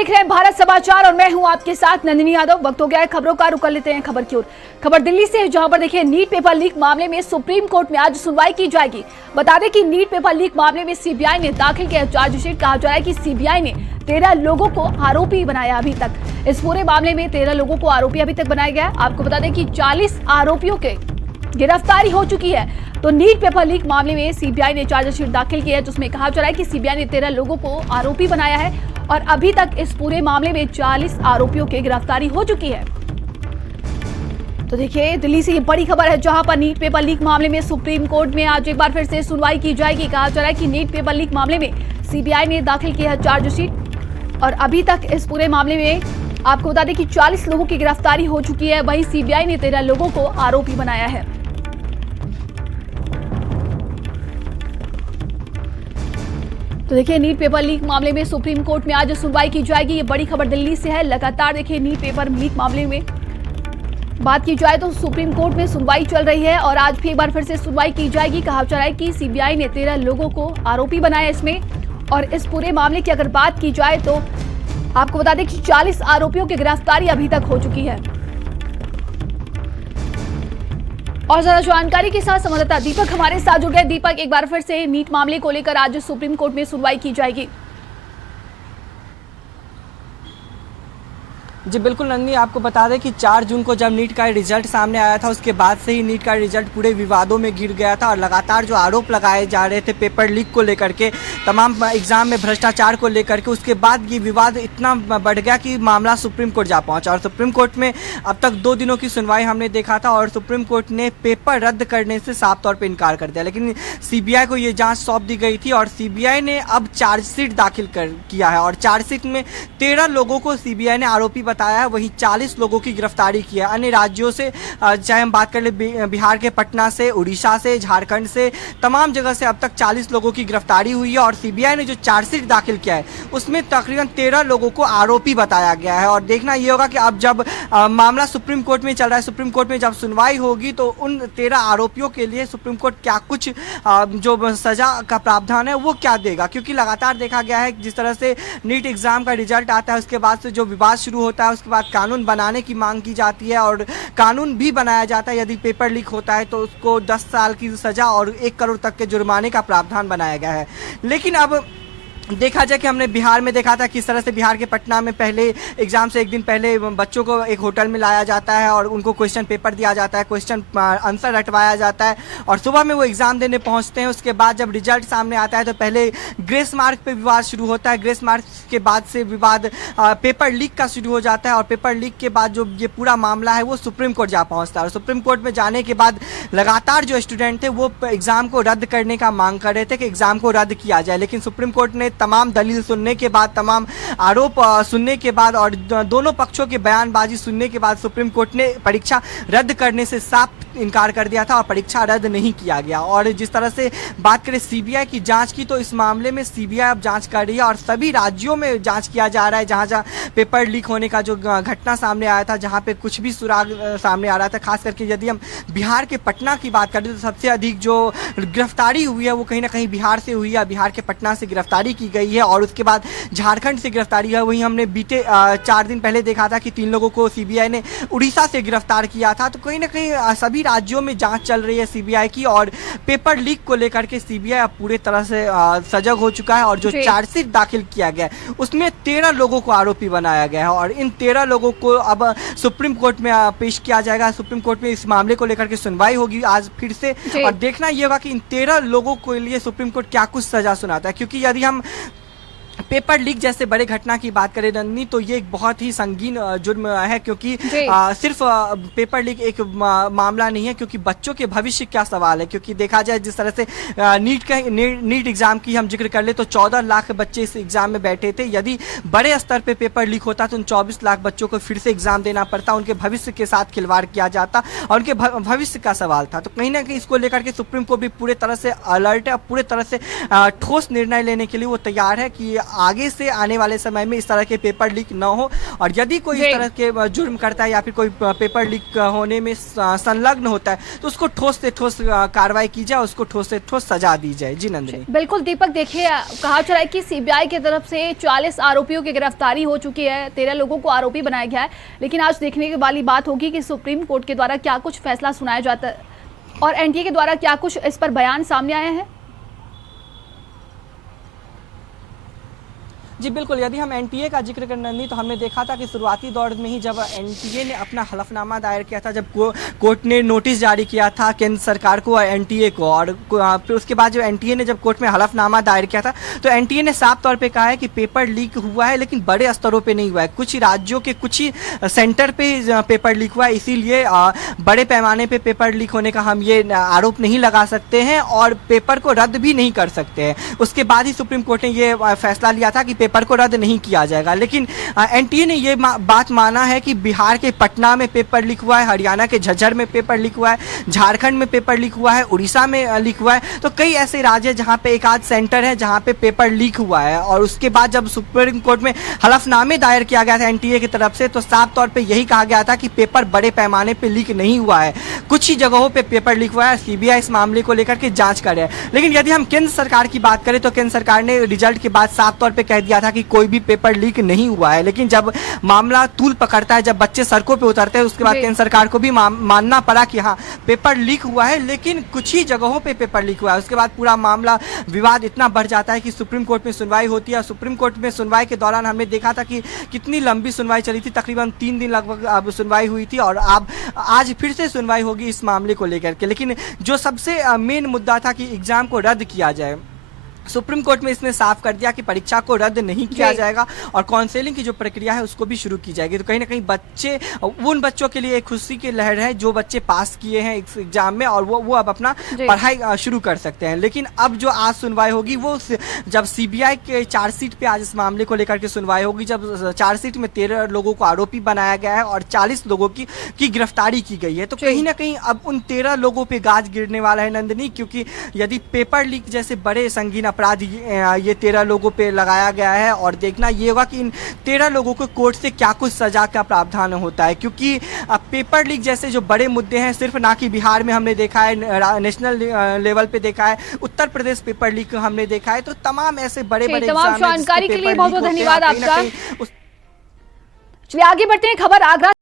देख रहे हैं भारत समाचार और मैं हूं आपके साथ नंदिनी यादव। वक्त हो गया है खबरों का, रुक कर लेते हैं खबर की ओर। खबर दिल्ली से है, जहां पर देखिए नीट पेपर लीक मामले में सुप्रीम कोर्ट में आज सुनवाई की जाएगी। बता दें कि नीट पेपर लीक मामले में सीबीआई ने दाखिल किया चार्जशीट। कहा जा रहा है कि सीबीआई ने 13 लोगों को आरोपी बनाया। अभी तक इस पूरे मामले में 13 लोगों को आरोपी अभी तक बनाया गया है। आपको बता दें कि 40 आरोपियों के गिरफ्तारी हो चुकी है। तो नीट पेपर लीक मामले में सीबीआई ने चार्जशीट दाखिल की है, जिसमें कहा जा रहा है कि सीबीआई ने 13 लोगों को आरोपी बनाया है और अभी तक इस पूरे मामले में 40 आरोपियों की गिरफ्तारी हो चुकी है। तो देखिए दिल्ली से ये बड़ी खबर है, जहां पर नीट पेपर लीक मामले में सुप्रीम कोर्ट में आज एक बार फिर से सुनवाई की जाएगी। कहा जा रहा है कि नीट पेपर लीक मामले में सीबीआई ने दाखिल किया है चार्जशीट और अभी तक इस पूरे मामले में आपको बता दें कि 40 लोगों की गिरफ्तारी हो चुकी है। वहीं सीबीआई ने 13 लोगों को आरोपी बनाया है। तो देखिए नीट पेपर लीक मामले में सुप्रीम कोर्ट में आज सुनवाई की जाएगी। ये बड़ी खबर दिल्ली से है। लगातार देखिए नीट पेपर लीक मामले में बात की जाए तो सुप्रीम कोर्ट में सुनवाई चल रही है और आज भी एक बार फिर से सुनवाई की जाएगी। कहा जा रहा है कि सीबीआई ने 13 लोगों को आरोपी बनाया इसमें। और इस पूरे मामले की अगर बात की जाए तो आपको बता दें कि 40 आरोपियों की गिरफ्तारी अभी तक हो चुकी है। और ज्यादा जानकारी के साथ संवाददाता दीपक हमारे साथ जुड़ गए। दीपक, एक बार फिर से नीट मामले को लेकर आज सुप्रीम कोर्ट में सुनवाई की जाएगी। जी बिल्कुल नंदी, आपको बता दें कि 4 जून को जब नीट का रिजल्ट सामने आया था, उसके बाद से ही नीट का रिजल्ट पूरे विवादों में घिर गया था और लगातार जो आरोप लगाए जा रहे थे पेपर लीक को लेकर के, तमाम एग्जाम में भ्रष्टाचार को लेकर के, उसके बाद ये विवाद इतना बढ़ गया कि मामला सुप्रीम कोर्ट जा पहुंचा। और सुप्रीम कोर्ट में अब तक 2 दिनों की सुनवाई हमने देखा था और सुप्रीम कोर्ट ने पेपर रद्द करने से साफ तौर पर इनकार कर दिया। लेकिन सीबीआई को ये जाँच सौंप दी गई थी और सीबीआई ने अब चार्जशीट दाखिल किया है और चार्जशीट में 13 लोगों को सीबीआई ने आरोपी बताया है, वहीं 40 लोगों की गिरफ्तारी की है। अन्य राज्यों से, चाहे हम बात कर ले बिहार के पटना से, उड़ीसा से, झारखंड से, तमाम जगह से अब तक 40 लोगों की गिरफ्तारी हुई है। और सीबीआई ने जो चार्जशीट दाखिल किया है उसमें तकरीबन 13 लोगों को आरोपी बताया गया है। और देखना ये होगा कि अब जब मामला सुप्रीम कोर्ट में चल रहा है, सुप्रीम कोर्ट में जब सुनवाई होगी तो उन 13 आरोपियों के लिए सुप्रीम कोर्ट क्या कुछ जो सजा का प्रावधान है वो क्या देगा। क्योंकि लगातार देखा गया है जिस तरह से नीट एग्जाम का रिजल्ट आता है उसके बाद से जो विवाद शुरू होता है, उसके बाद कानून बनाने की मांग की जाती है और कानून भी बनाया जाता है। यदि पेपर लीक होता है तो उसको 10 साल की सजा और 1 करोड़ तक के जुर्माने का प्रावधान बनाया गया है। लेकिन अब देखा जाए कि हमने बिहार में देखा था किस तरह से बिहार के पटना में पहले एग्जाम से एक दिन पहले बच्चों को एक होटल में लाया जाता है और उनको क्वेश्चन पेपर दिया जाता है, क्वेश्चन आंसर रटवाया जाता है और सुबह में वो एग्जाम देने पहुंचते हैं। उसके बाद जब रिजल्ट सामने आता है तो पहले ग्रेस मार्क पे विवाद शुरू होता है, ग्रेस मार्क के बाद से विवाद पेपर लीक का शुरू हो जाता है और पेपर लीक के बाद जो ये पूरा मामला है वो सुप्रीम कोर्ट जा पहुँचता है। और सुप्रीम कोर्ट में जाने के बाद लगातार जो स्टूडेंट थे वो एग्जाम को रद्द करने का मांग कर रहे थे कि एग्जाम को रद्द किया जाए। लेकिन सुप्रीम कोर्ट ने तमाम दलील सुनने के बाद, तमाम आरोप सुनने के बाद और दोनों पक्षों की बयानबाजी सुनने के बाद सुप्रीम कोर्ट ने परीक्षा रद्द करने से साफ इनकार कर दिया था और परीक्षा रद्द नहीं किया गया। और जिस तरह से बात करें सीबीआई की जांच की, तो इस मामले में सीबीआई अब जांच कर रही है और सभी राज्यों में जांच किया जा रहा है। जहां जहां पेपर लीक होने का जो घटना सामने आया था, जहां पे कुछ भी सुराग सामने आ रहा था, खास करके यदि हम बिहार के पटना की बात करें तो सबसे अधिक जो गिरफ्तारी हुई है वो कहीं ना कहीं बिहार से हुई है। बिहार के पटना से गिरफ्तारी की गई है और उसके बाद झारखंड से गिरफ्तारी है। वहीं हमने बीते 4 दिन पहले देखा था कि 3 लोगों को सीबीआई ने उड़ीसा से गिरफ्तार किया था। तो कहीं ना कहीं सभी राज्यों में जांच चल रही है सीबीआई की और पेपर लीक को लेकर के सीबीआई अब पूरी तरह से सजग हो चुका है। और जो चार्जशीट दाखिल किया गया है उसमें 13 लोगों को आरोपी बनाया गया है और इन 13 लोगों को अब सुप्रीम कोर्ट में पेश किया जाएगा। सुप्रीम कोर्ट में इस मामले को लेकर के सुनवाई होगी आज फिर से और देखना यह होगा कि इन 13 लोगों के लिए सुप्रीम कोर्ट क्या कुछ सजा सुनाता है। क्योंकि यदि हम पेपर लीक जैसे बड़े घटना की बात करें नंदनी, तो ये एक बहुत ही संगीन जुर्म है। क्योंकि सिर्फ पेपर लीक एक मामला नहीं है, क्योंकि बच्चों के भविष्य क्या सवाल है। क्योंकि देखा जाए जिस तरह से नीट एग्जाम की हम जिक्र कर ले तो 14 लाख बच्चे इस एग्जाम में बैठे थे। यदि बड़े स्तर पे पेपर लीक होता तो उन 24 लाख बच्चों को फिर से एग्जाम देना पड़ता, उनके भविष्य के साथ खिलवाड़ किया जाता और उनके भविष्य का सवाल था। तो कहीं ना कहीं इसको लेकर के सुप्रीम कोर्ट भी पूरे तरह से अलर्ट है, पूरे तरह से ठोस निर्णय लेने के लिए वो तैयार है कि आगे से आने वाले समय में इस तरह के पेपर लीक न हो, और यदि कोई जी। इस तरह के जुर्म करता है या फिर कोई पेपर लीक होने में संलग्न होता है तो उसको ठोस से ठोस कार्रवाई की जाए, उसको ठोस से ठोस सजा दी जाए। जी नंदिनी। बिल्कुल दीपक, देखिए कहा जा रहा है कि सीबीआई की तरफ से 40 आरोपियों की गिरफ्तारी हो चुकी है, 13 लोगों को आरोपी बनाया गया है, लेकिन आज देखने की वाली बात होगी कि सुप्रीम कोर्ट के द्वारा क्या कुछ फैसला सुनाया जाता है और एनटीए के द्वारा क्या कुछ इस पर बयान सामने आए हैं। जी बिल्कुल, यदि हम एनटीए का जिक्र कर नंदी तो हमने देखा था कि शुरुआती दौर में ही जब एनटीए ने अपना हलफनामा दायर किया था, जब कोर्ट ने नोटिस जारी किया था केंद्र सरकार को और एनटीए को, और फिर उसके बाद जो एनटीए ने जब कोर्ट में हलफनामा दायर किया था तो एनटीए ने साफ तौर पे कहा है कि पेपर लीक हुआ है, लेकिन बड़े स्तरों पे नहीं हुआ है, कुछ राज्यों के कुछ ही सेंटर पे पेपर लीक हुआ है, इसीलिए बड़े पैमाने पे पेपर लीक होने का हम ये आरोप नहीं लगा सकते हैं और पेपर को रद्द भी नहीं कर सकते हैं। उसके बाद ही सुप्रीम कोर्ट ने ये फैसला लिया था कि पेपर को रद्द नहीं किया जाएगा, लेकिन एनटीए ने ये बात माना है कि बिहार के पटना में पेपर लीक हुआ है, हरियाणा के झज्जर में पेपर लीक हुआ है, झारखंड में पेपर लीक हुआ है, उड़ीसा में लीक हुआ है, तो कई ऐसे राज्य हैं जहां पे एक आध सेंटर है जहां पे पेपर लीक हुआ है। और उसके बाद जब सुप्रीम कोर्ट में हलफनामे दायर किया गया था एनटीए की तरफ से तो साफ तौर पे यही कहा गया था कि पेपर बड़े पैमाने पे लीक नहीं हुआ है, कुछ ही जगहों पे पेपर लीक हुआ है, सीबीआई इस मामले को लेकर के जांच कर रहे हैं। लेकिन यदि हम केंद्र सरकार की बात करें तो केंद्र सरकार ने रिजल्ट के बाद साफ तौर पे कह दिया था कि कोई भी पेपर लीक नहीं हुआ है, लेकिन जब मामला तूल पकड़ता है, जब बच्चे सड़कों पे उतरते हैं, उसके बाद केंद्र सरकार को भी मानना पड़ा कि हाँ पेपर लीक हुआ है, लेकिन कुछ ही जगहों पे पेपर लीक हुआ है। उसके बाद पूरा मामला विवाद इतना बढ़ जाता है कि सुप्रीम कोर्ट में सुनवाई होती है। सुप्रीम कोर्ट में सुनवाई के दौरान हमने देखा था कि कितनी लंबी सुनवाई चली थी, तकरीबन 3 दिन लगभग अब सुनवाई हुई थी और अब आज फिर से सुनवाई होगी इस मामले को लेकर के। लेकिन जो सबसे मेन मुद्दा था कि एग्जाम को रद्द किया जाए, सुप्रीम कोर्ट में इसने साफ कर दिया कि परीक्षा को रद्द नहीं किया जाएगा और काउंसलिंग की जो प्रक्रिया है उसको भी शुरू की जाएगी। तो कहीं ना कहीं बच्चे, उन बच्चों के लिए एक खुशी की लहर है जो बच्चे पास किए हैं इस एग्जाम में और वो अब अपना पढ़ाई शुरू कर सकते हैं। लेकिन अब जो आज सुनवाई होगी वो जब सीबीआई के चार्जशीट पे आज इस मामले को लेकर के सुनवाई होगी, जब चार्जशीट में 13 लोगों को आरोपी बनाया गया है और 40 लोगों की गिरफ्तारी की गई है, तो कहीं ना कहीं अब उन 13 लोगों पे गाज गिरने वाला है नंदिनी, क्योंकि यदि पेपर लीक जैसे बड़े संगीन अपराध ये 13 लोगों पे लगाया गया है और देखना ये होगा कि इन 13 लोगों को कोर्ट से क्या कुछ सजा का प्रावधान होता है, क्योंकि पेपर लीक जैसे जो बड़े मुद्दे हैं सिर्फ ना कि बिहार में हमने देखा है, नेशनल लेवल पे देखा है, उत्तर प्रदेश पेपर लीक हमने देखा है, तो तमाम ऐसे बड़े बड़े तमाम जानकारी के लिए बहुत बहुत धन्यवाद आपका। उस चलिए आगे बढ़ते हैं, खबर आगरा